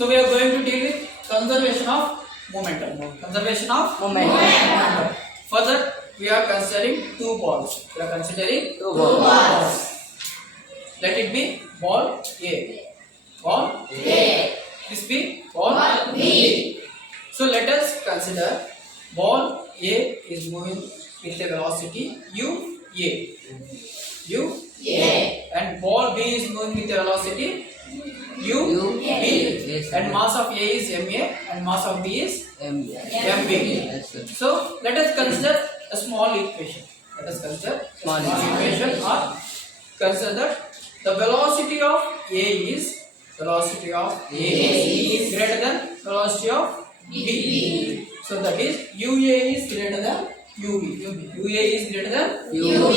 So we are going to deal with conservation of momentum. Conservation of momentum. Further, we are considering two balls. We are considering two balls. Let it be ball A. Ball A. This be ball B. So let us consider ball A is moving with a velocity UA. UA. And ball B is moving with a velocity UB. And mass of A is MA and mass of B is MB. So let us consider a small equation. Let us consider small equation or consider the velocity of A is greater than velocity of B. So that is UA is greater than UB. UA is greater than UB.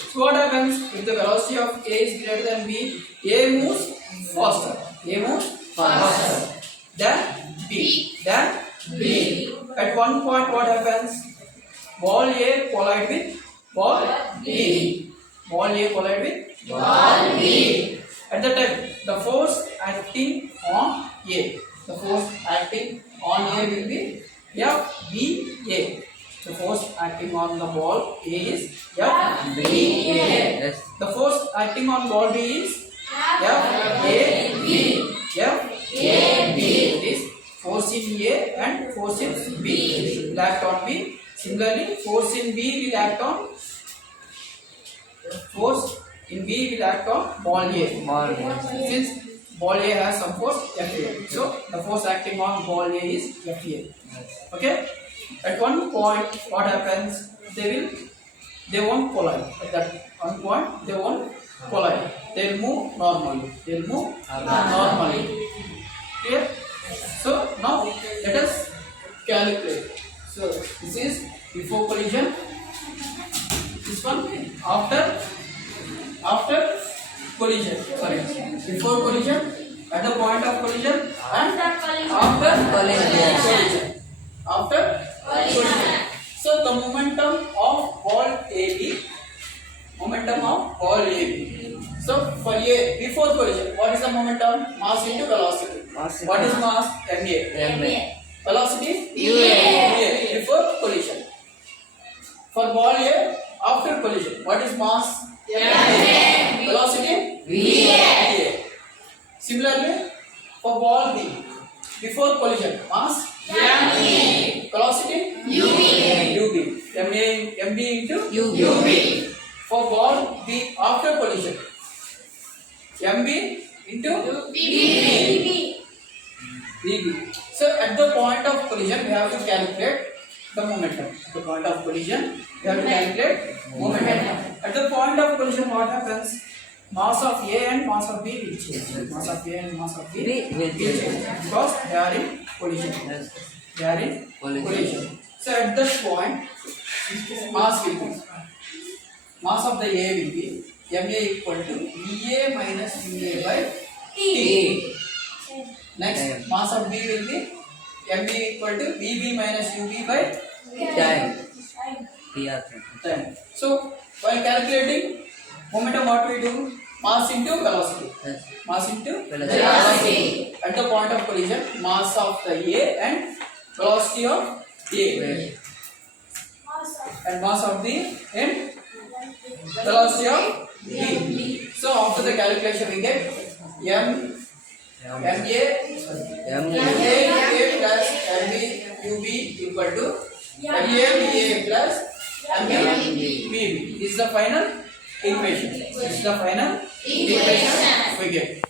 So what happens if the velocity of A is greater than B? A moves faster. A moves faster than B. At one point what happens? Ball A collide with ball B. Ball A collide with ball B. At the time, the force acting on A. The force acting on A will be FBA. The force acting on the ball A is FBA. The force acting on ball B is FAB. That is force in A and force in B will act on B. Similarly, force in B will act on ball A. Since ball A has some force FA, so the force acting on ball A is FA. Okay. At one point, what happens? They won't collide. At that one point, they won't collide. They'll move normally. Clear? So now let us calculate. So this is before collision. This one after collision. Sorry, before collision, at the point of collision, and after collision. After collision. So the momentum of ball AB. So for A before collision, what is the momentum? Mass into velocity. What is mass? MA. Velocity? UA. Before collision. For ball A after collision, what is mass? MA. Velocity? VA. Similarly, for ball B before collision, mass? MB. Velocity? UB. MB into UB. For ball B after collision, MB into BB. So at the point of collision, we have to calculate the momentum. At the point of collision, we have to calculate momentum. At the point of collision, what happens? Mass of A and mass of B will change. Mass of A and mass of B will change because they are in collision. So at this point, mass of the A will be MA equal to VA minus UA by T. Next, mass of B will be MB equal to VB minus UB by time. So while calculating momentum, what we do? Mass into velocity. Mass into velocity. At the point of collision, mass of the A and velocity of A. And mass of B and velocity of B. So after the calculation, we get MA plus MB UB equal to MA plus MB BB. This is the final equation. We get.